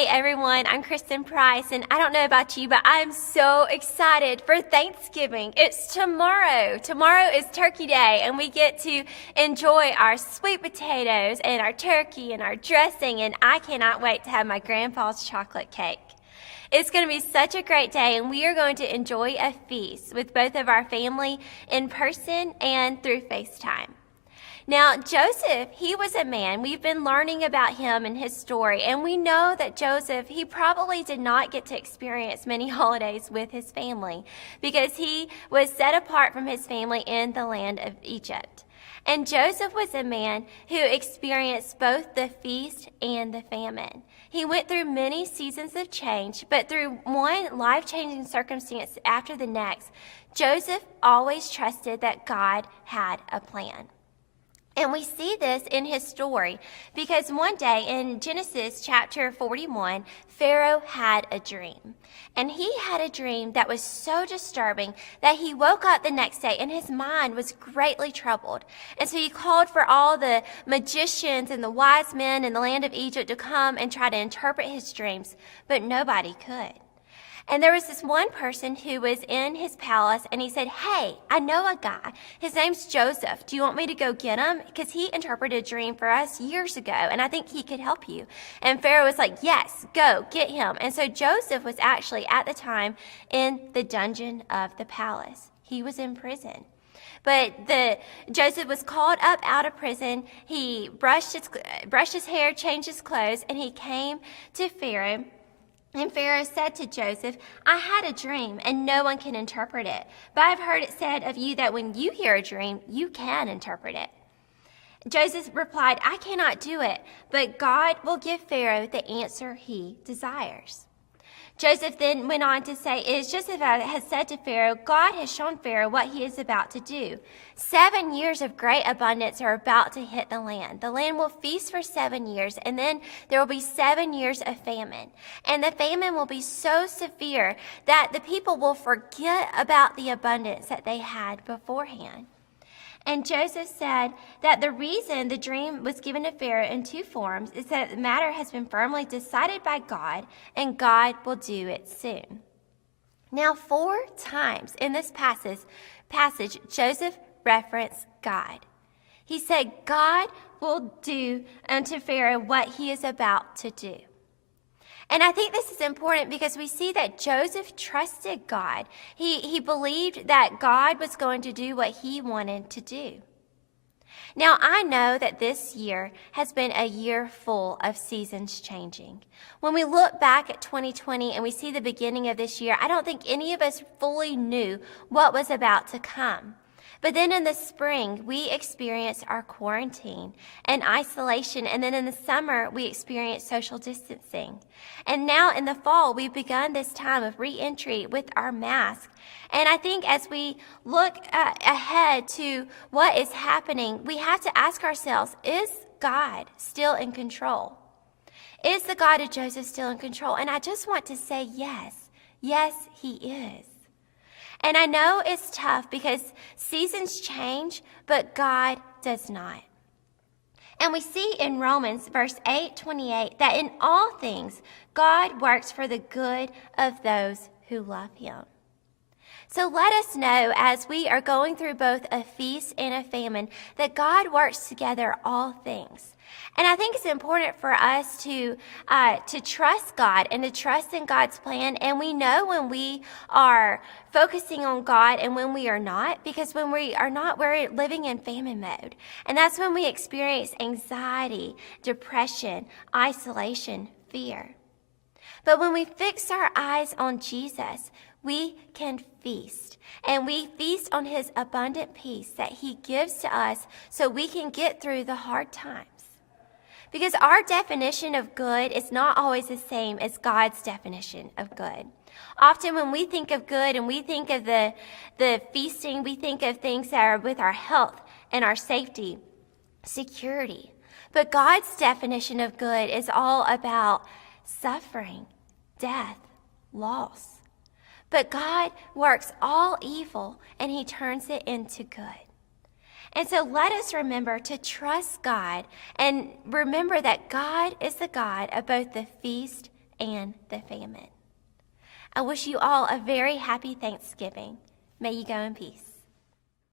Hey everyone, I'm Kristen Price, and I don't know about you, but I'm so excited for Thanksgiving. It's tomorrow. Tomorrow is Turkey Day, and we get to enjoy our sweet potatoes and our turkey and our dressing, and I cannot wait to have my grandpa's chocolate cake. It's going to be such a great day, and we are going to enjoy a feast with both of our family in person and through FaceTime. Now, Joseph, he was a man. We've been learning about him and his story, and we know that Joseph, he probably did not get to experience many holidays with his family because he was set apart from his family in the land of Egypt. And Joseph was a man who experienced both the feast and the famine. He went through many seasons of change, but through one life-changing circumstance after the next, Joseph always trusted that God had a plan. And we see this in his story because one day in Genesis chapter 41, Pharaoh had a dream. And he had a dream that was so disturbing that he woke up the next day and his mind was greatly troubled. And so he called for all the magicians and the wise men in the land of Egypt to come and try to interpret his dreams, but nobody could. And there was this one person who was in his palace, and he said, "Hey, I know a guy. His name's Joseph. Do you want me to go get him? Because he interpreted a dream for us years ago, and I think he could help you." And Pharaoh was like, "Yes, go, get him." And so Joseph was actually, at the time, in the dungeon of the palace. He was in prison. But Joseph was called up out of prison. He brushed his hair, changed his clothes, and he came to Pharaoh. And Pharaoh said to Joseph, "I had a dream, and no one can interpret it. But I've heard it said of you that when you hear a dream, you can interpret it." Joseph replied, "I cannot do it, but God will give Pharaoh the answer he desires." Joseph then went on to say, "It is just as I had said to Pharaoh, God has shown Pharaoh what he is about to do. 7 years of great abundance are about to hit the land. The land will feast for 7 years, and then there will be 7 years of famine. And the famine will be so severe that the people will forget about the abundance that they had beforehand." And Joseph said that the reason the dream was given to Pharaoh in two forms is that the matter has been firmly decided by God, and God will do it soon. Now, 4 times in this passage, Joseph referenced God. He said, God will do unto Pharaoh what he is about to do. And I think this is important because we see that Joseph trusted God. He believed that God was going to do what he wanted to do. Now, I know that this year has been a year full of seasons changing. When we look back at 2020 and we see the beginning of this year, I don't think any of us fully knew what was about to come. But then in the spring, we experienced our quarantine and isolation. And then in the summer, we experienced social distancing. And now in the fall, we've begun this time of re-entry with our mask. And I think as we look ahead to what is happening, we have to ask ourselves, is God still in control? Is the God of Joseph still in control? And I just want to say yes. Yes, he is. And I know it's tough because seasons change, but God does not. And we see in Romans verse 8:28 that in all things, God works for the good of those who love him. So let us know as we are going through both a feast and a famine that God works together all things. And I think it's important for us to trust God and to trust in God's plan. And we know when we are focusing on God and when we are not, because when we are not, we're living in famine mode. And that's when we experience anxiety, depression, isolation, fear. But when we fix our eyes on Jesus, we can feast. And we feast on his abundant peace that he gives to us so we can get through the hard times. Because our definition of good is not always the same as God's definition of good. Often when we think of good and we think of the feasting, we think of things that are with our health and our safety, security. But God's definition of good is all about suffering, death, loss. But God works all evil and he turns it into good. And so let us remember to trust God and remember that God is the God of both the feast and the famine. I wish you all a very happy Thanksgiving. May you go in peace.